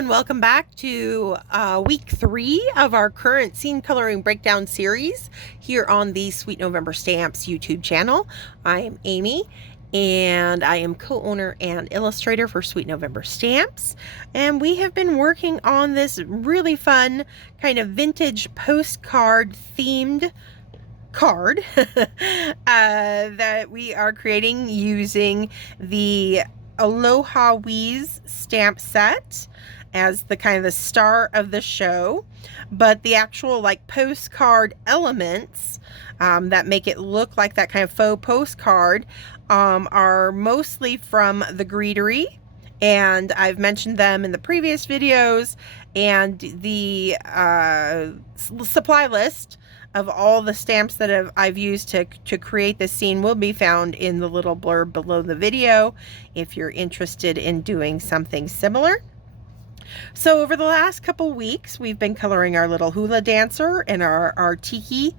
and welcome back to week 3 of our current scene coloring breakdown series here on the Sweet November Stamps YouTube channel. I am Amy and I am co-owner and illustrator for Sweet November Stamps, and we have been working on this really fun kind of vintage postcard themed card that we are creating using the Aloha Wees stamp set as the kind of the star of the show, but the actual like postcard elements that make it look like that kind of faux postcard are mostly from the Greetery, and I've mentioned them in the previous videos, and the supply list of all the stamps that I've used to create this scene will be found in the little blurb below the video if you're interested in doing something similar. So over the last couple weeks, we've been coloring our little hula dancer and our tiki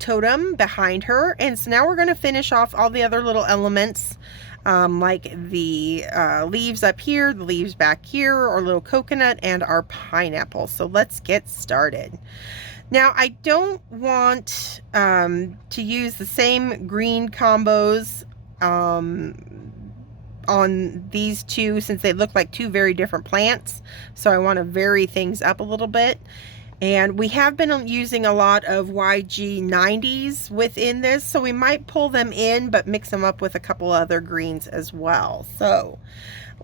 totem behind her. And so now we're going to finish off all the other little elements, like the leaves up here, the leaves back here, our little coconut, and our pineapple. So let's get started. Now, I don't want to use the same green combos on these two, since they look like two very different plants. So I want to vary things up a little bit. And we have been using a lot of YG 90s within this, so we might pull them in, but mix them up with a couple other greens as well. So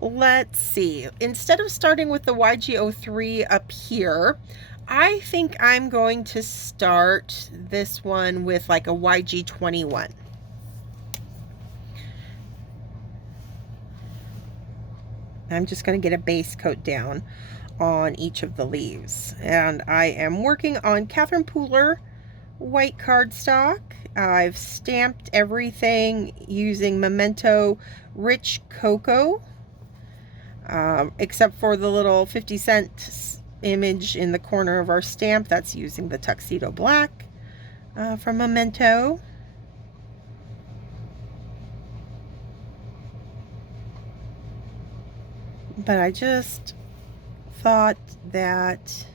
let's see. Instead of starting with the YG 03 up here, I think I'm going to start this one with like a YG 21. I'm just going to get a base coat down on each of the leaves. And I am working on Catherine Pooler white cardstock. I've stamped everything using Memento Rich Cocoa, except for the little 50-cent image in the corner of our stamp. That's using the Tuxedo Black from Memento. But I just thought that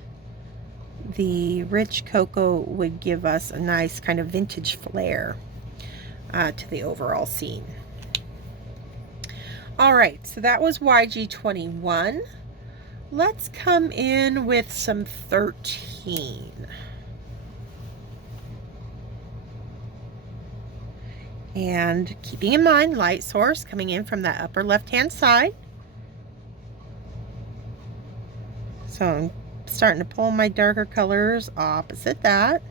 the rich cocoa would give us a nice kind of vintage flair to the overall scene. All right, so that was YG 21. Let's come in with some 13. And keeping in mind, light source coming in from that upper left-hand side. So I'm starting to pull my darker colors opposite that.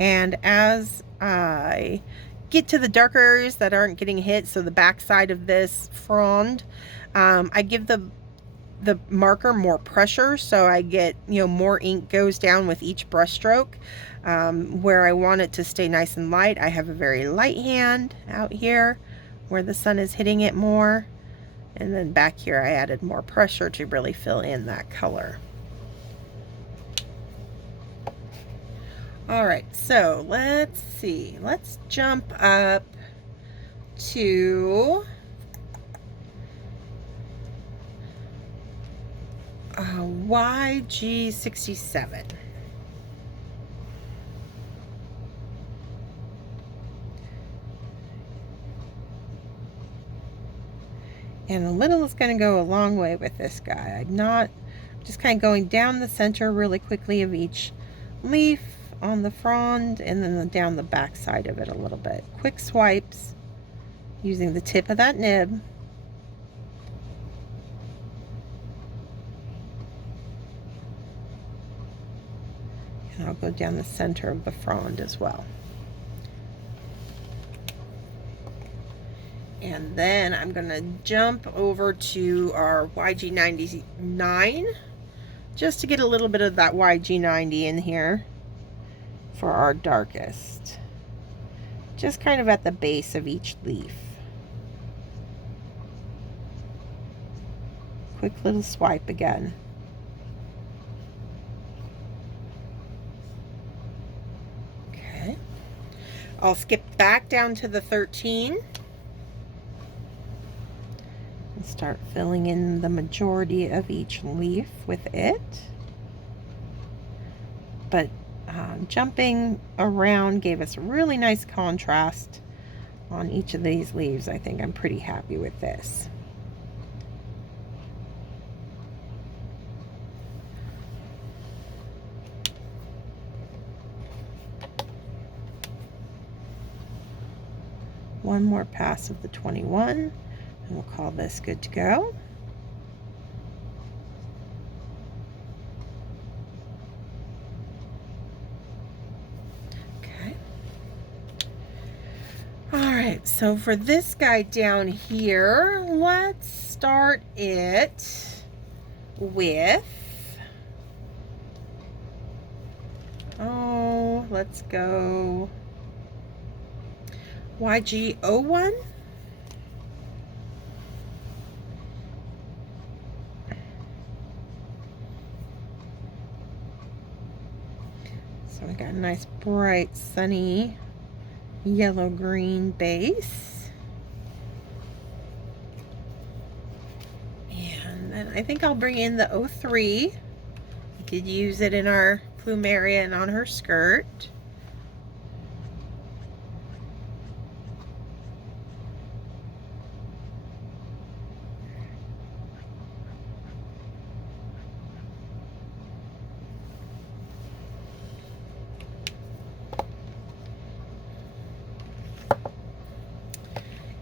And as I get to the darker areas that aren't getting hit, so the back side of this frond, I give the marker more pressure, so I get, more ink goes down with each brush stroke. Where I want it to stay nice and light, I have a very light hand out here where the sun is hitting it more, and then back here I added more pressure to really fill in that color. All right, so let's see. Let's jump up to YG 67. And a little is going to go a long way with this guy. I'm just kind of going down the center really quickly of each leaf on the frond, and then down the back side of it a little bit. Quick swipes using the tip of that nib. And I'll go down the center of the frond as well. And then I'm going to jump over to our YG 99 just to get a little bit of that YG 90 in here for our darkest. Just kind of at the base of each leaf. Quick little swipe again. Okay. I'll skip back down to the 13. start filling in the majority of each leaf with it. But jumping around gave us a really nice contrast on each of these leaves. I think I'm pretty happy with this. One more pass of the 21, and we'll call this good to go. Okay. All right, so for this guy down here, let's start it with, let's go YG01. So we got a nice bright sunny yellow green base, and then I think I'll bring in the 03. We could use it in our plumeria and on her skirt.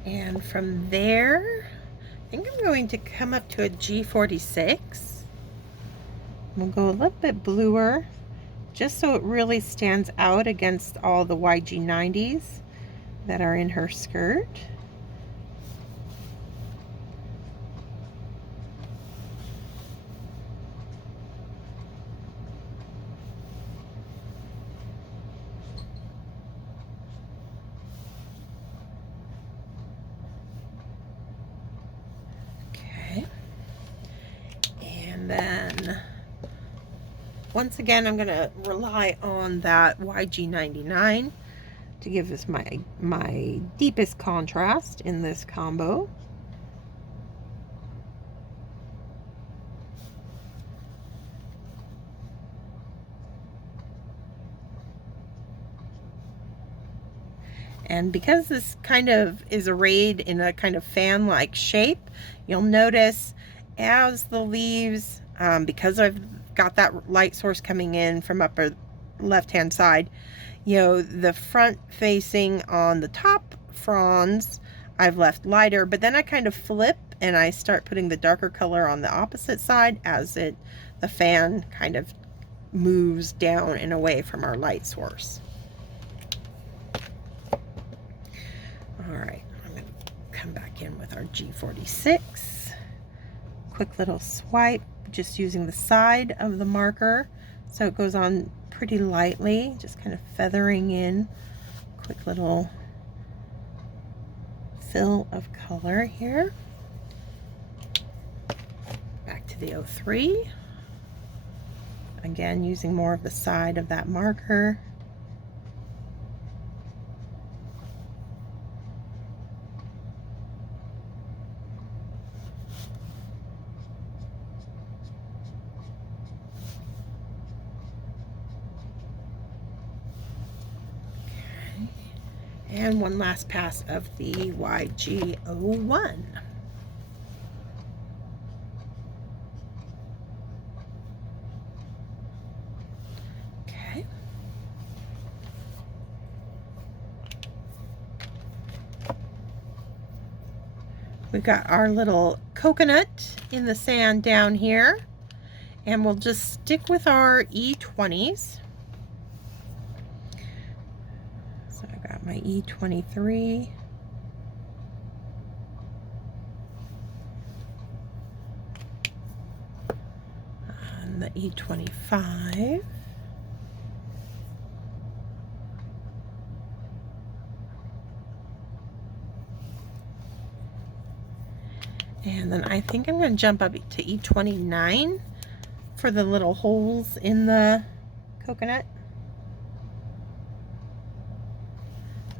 And from there, I think I'm going to come up to a G46. We'll go a little bit bluer, just so it really stands out against all the YG90s that are in her skirt. Then once again, I'm going to rely on that YG99 to give us my deepest contrast in this combo. And because this kind of is arrayed in a kind of fan-like shape, you'll notice as the leaves, because I've got that light source coming in from upper left-hand side, you know, the front facing on the top fronds I've left lighter, but then I kind of flip and I start putting the darker color on the opposite side as the fan kind of moves down and away from our light source. All right, I'm going to come back in with our G46. Quick little swipe, just using the side of the marker so it goes on pretty lightly, just kind of feathering in. Quick little fill of color here. Back to the 03. Again, using more of the side of that marker. And one last pass of the YG01. Okay. We've got our little coconut in the sand down here, and we'll just stick with our E20s. My E23, and the E25, and then I think I'm going to jump up to E29 for the little holes in the coconut.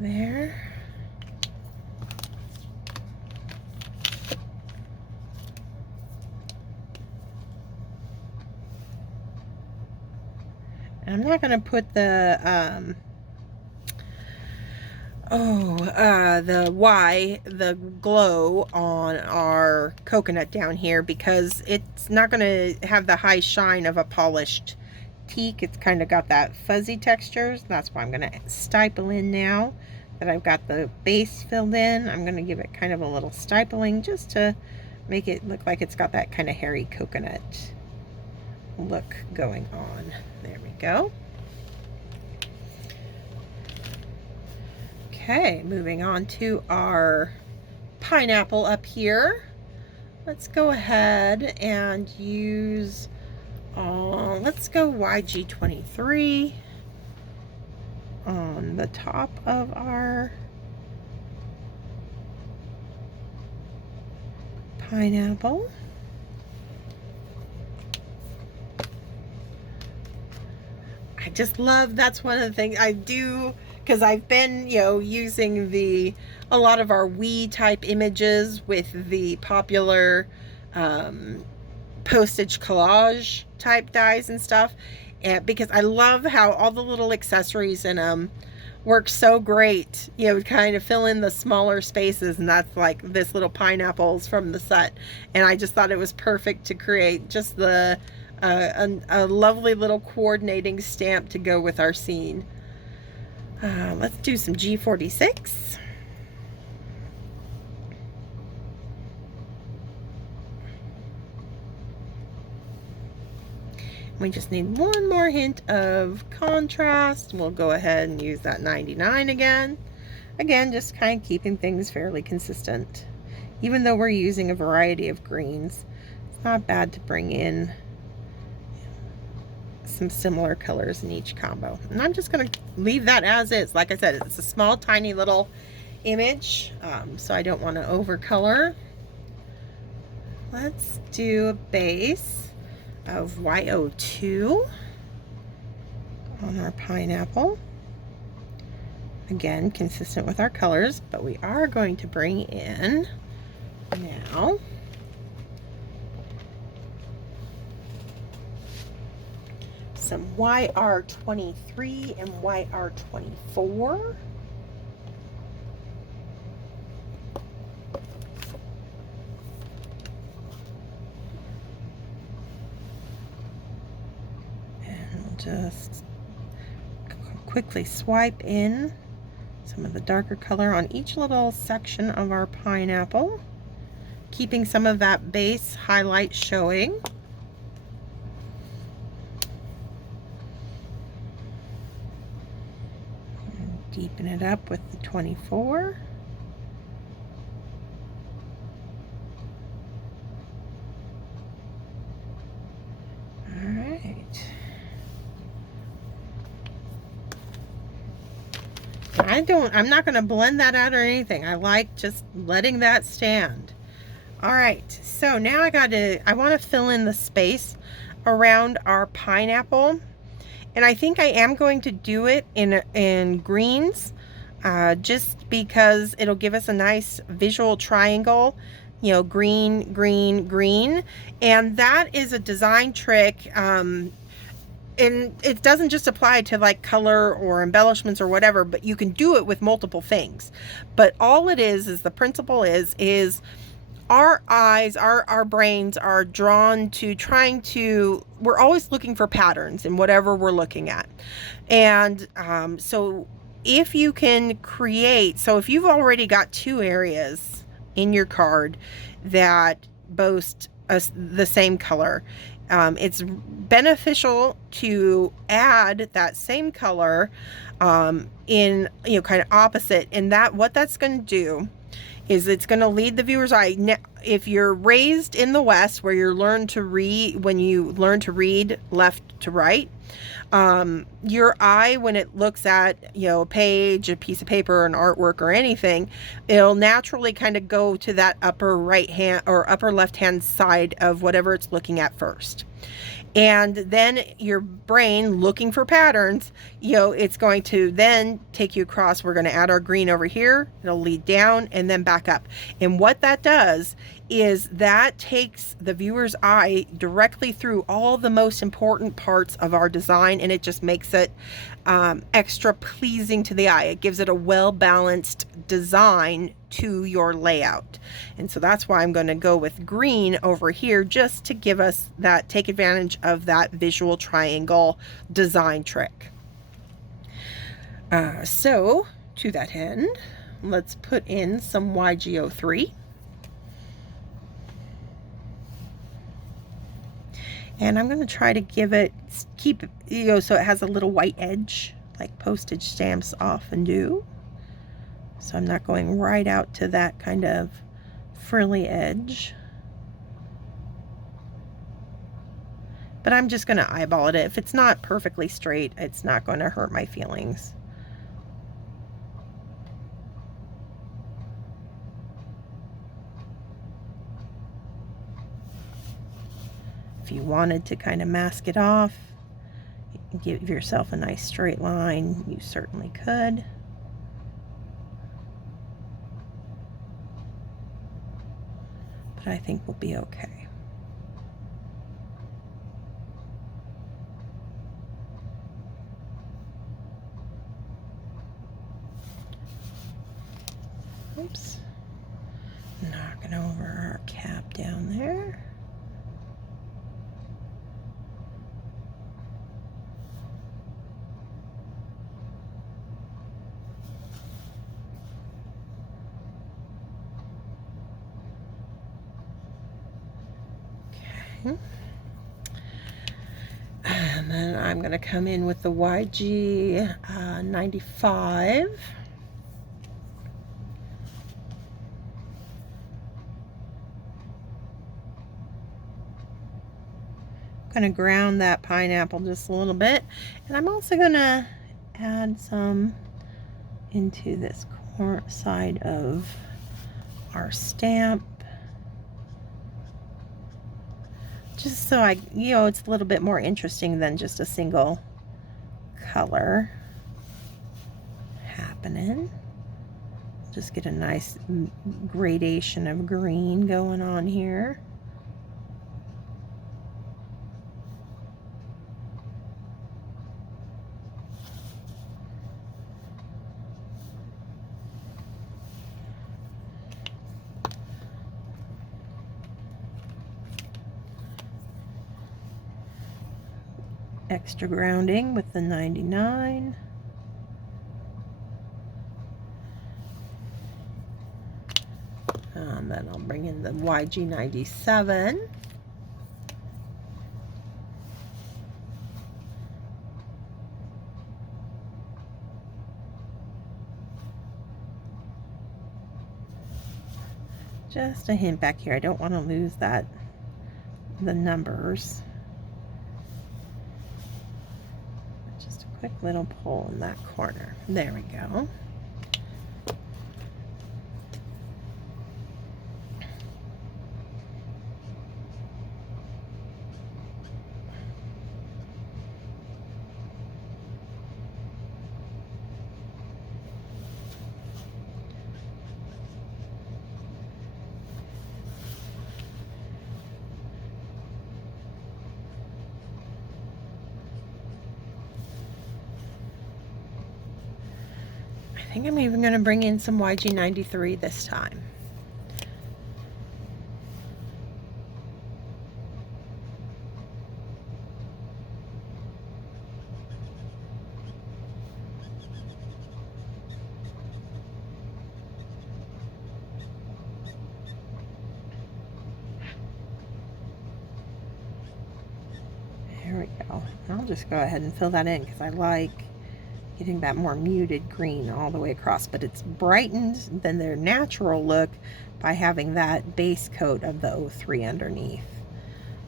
There. And I'm not going to put the the glow on our coconut down here because it's not going to have the high shine of a polished teak. It's kind of got that fuzzy textures. That's why I'm going to stiple in now that I've got the base filled in. I'm going to give it kind of a little stippling just to make it look like it's got that kind of hairy coconut look going on. There we go. Okay, moving on to our pineapple up here. Let's go ahead and use, let's go YG23 on the top of our pineapple. I just love, that's one of the things I do, because I've been, you know, using a lot of our Wii type images with the popular Postage collage type dies and stuff, and because I love how all the little accessories in them work so great, you know, kind of fill in the smaller spaces, and that's like this little pineapples from the set, and I just thought it was perfect to create just a lovely little coordinating stamp to go with our scene. Let's do some G46. We just need one more hint of contrast. We'll go ahead and use that 99 again. Again, just kind of keeping things fairly consistent. Even though we're using a variety of greens, it's not bad to bring in some similar colors in each combo. And I'm just going to leave that as is. Like I said, it's a small, tiny little image, so I don't want to overcolor. Let's do a base of YO2 on our pineapple. Again, consistent with our colors, but we are going to bring in now some YR23 and YR24. And just quickly swipe in some of the darker color on each little section of our pineapple, keeping some of that base highlight showing. Deepen it up with the 24. All right. I'm not going to blend that out or anything. I like just letting that stand. All right, so now I want to fill in the space around our pineapple. And I think I am going to do it in greens, just because it'll give us a nice visual triangle, you know, green, green, green. And that is a design trick. And it doesn't just apply to like color or embellishments or whatever, but you can do it with multiple things. But all it is the principle is our eyes, our brains are drawn to we're always looking for patterns in whatever we're looking at. And so if you can create, so if you've already got two areas in your card that boast the same color, it's beneficial to add that same color in, you know, kind of opposite. And what that's going to do is it's going to lead the viewer's eye. Now, if you're raised in the West, where you learn to read, when you learn to read left to right, your eye, when it looks at, you know, a page, a piece of paper, an artwork or anything, it'll naturally kind of go to that upper right hand or upper left hand side of whatever it's looking at first. And then your brain, looking for patterns, you know, it's going to then take you across. We're going to add our green over here. It'll lead down and then back up. And what that does is that takes the viewer's eye directly through all the most important parts of our design, and it just makes it extra pleasing to the eye. It gives it a well-balanced design to your layout. And so that's why I'm going to go with green over here, just to give us that, take advantage of that visual triangle design trick. So to that end, let's put in some YGO3. And I'm going to try to give it, keep, you know, so it has a little white edge like postage stamps often do. So I'm not going right out to that kind of frilly edge. But I'm just going to eyeball it. If it's not perfectly straight, it's not going to hurt my feelings. If you wanted to kind of mask it off, give yourself a nice straight line, you certainly could. But I think we'll be okay. Oops. Knocking over our cap down there. And then I'm going to come in with the YG 95. I'm going to ground that pineapple just a little bit, and I'm also going to add some into this side of our stamp. Just so it's a little bit more interesting than just a single color happening. Just get a nice gradation of green going on here. Extra grounding with the 99. And then I'll bring in the YG 97. Just a hint back here. I don't want to lose the numbers. Quick little pull in that corner. There we go. I think I'm even going to bring in some YG 93 this time. There we go. I'll just go ahead and fill that in because I like getting that more muted green all the way across, but it's brightened than their natural look by having that base coat of the 03 underneath.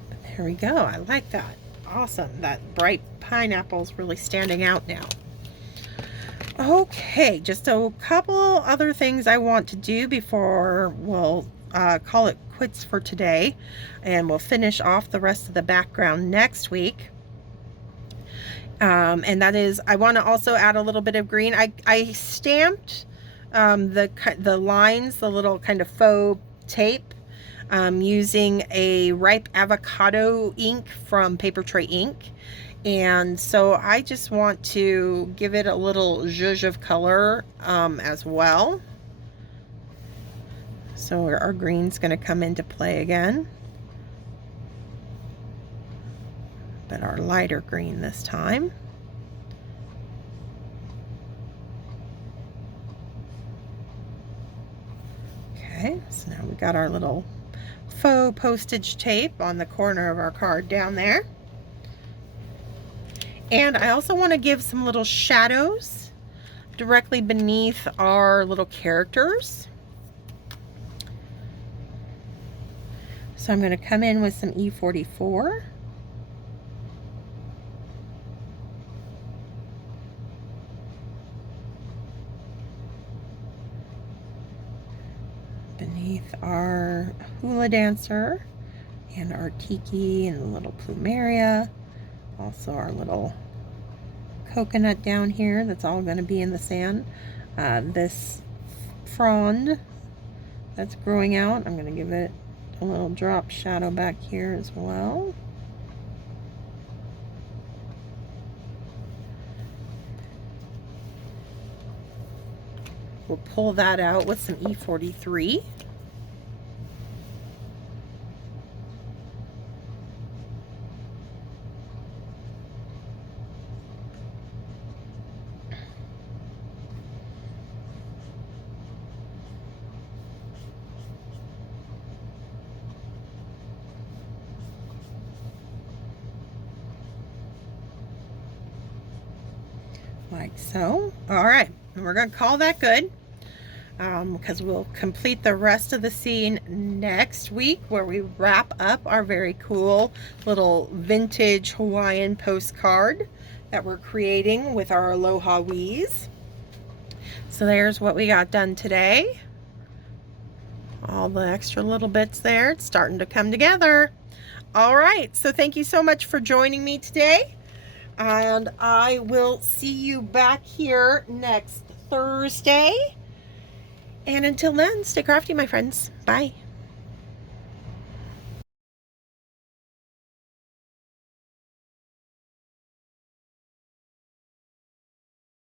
But there we go. I like that. Awesome. That bright pineapple's really standing out now. Okay, just a couple other things I want to do before we'll call it quits for today, and we'll finish off the rest of the background next week. And that is, I want to also add a little bit of green. I stamped the lines, the little kind of faux tape I'm using a ripe avocado ink from Paper Tray Ink. And so I just want to give it a little zhuzh of color as well. So our green's going to come into play again, but our lighter green this time. Okay, so now we got our little faux postage tape on the corner of our card down there. And I also want to give some little shadows directly beneath our little characters. So I'm going to come in with some E44. Beneath our hula dancer and our tiki and the little plumeria. Also our little coconut down here that's all going to be in the sand. This frond that's growing out, I'm going to give it a little drop shadow back here as well. We'll pull that out with some E43. Like so. All right, and we're going to call that good because we'll complete the rest of the scene next week, where we wrap up our very cool little vintage Hawaiian postcard that we're creating with our Aloha Wees. So there's what we got done today. All the extra little bits there, it's starting to come together. All right, so thank you so much for joining me today. And I will see you back here next Thursday. And until then, stay crafty, my friends. Bye.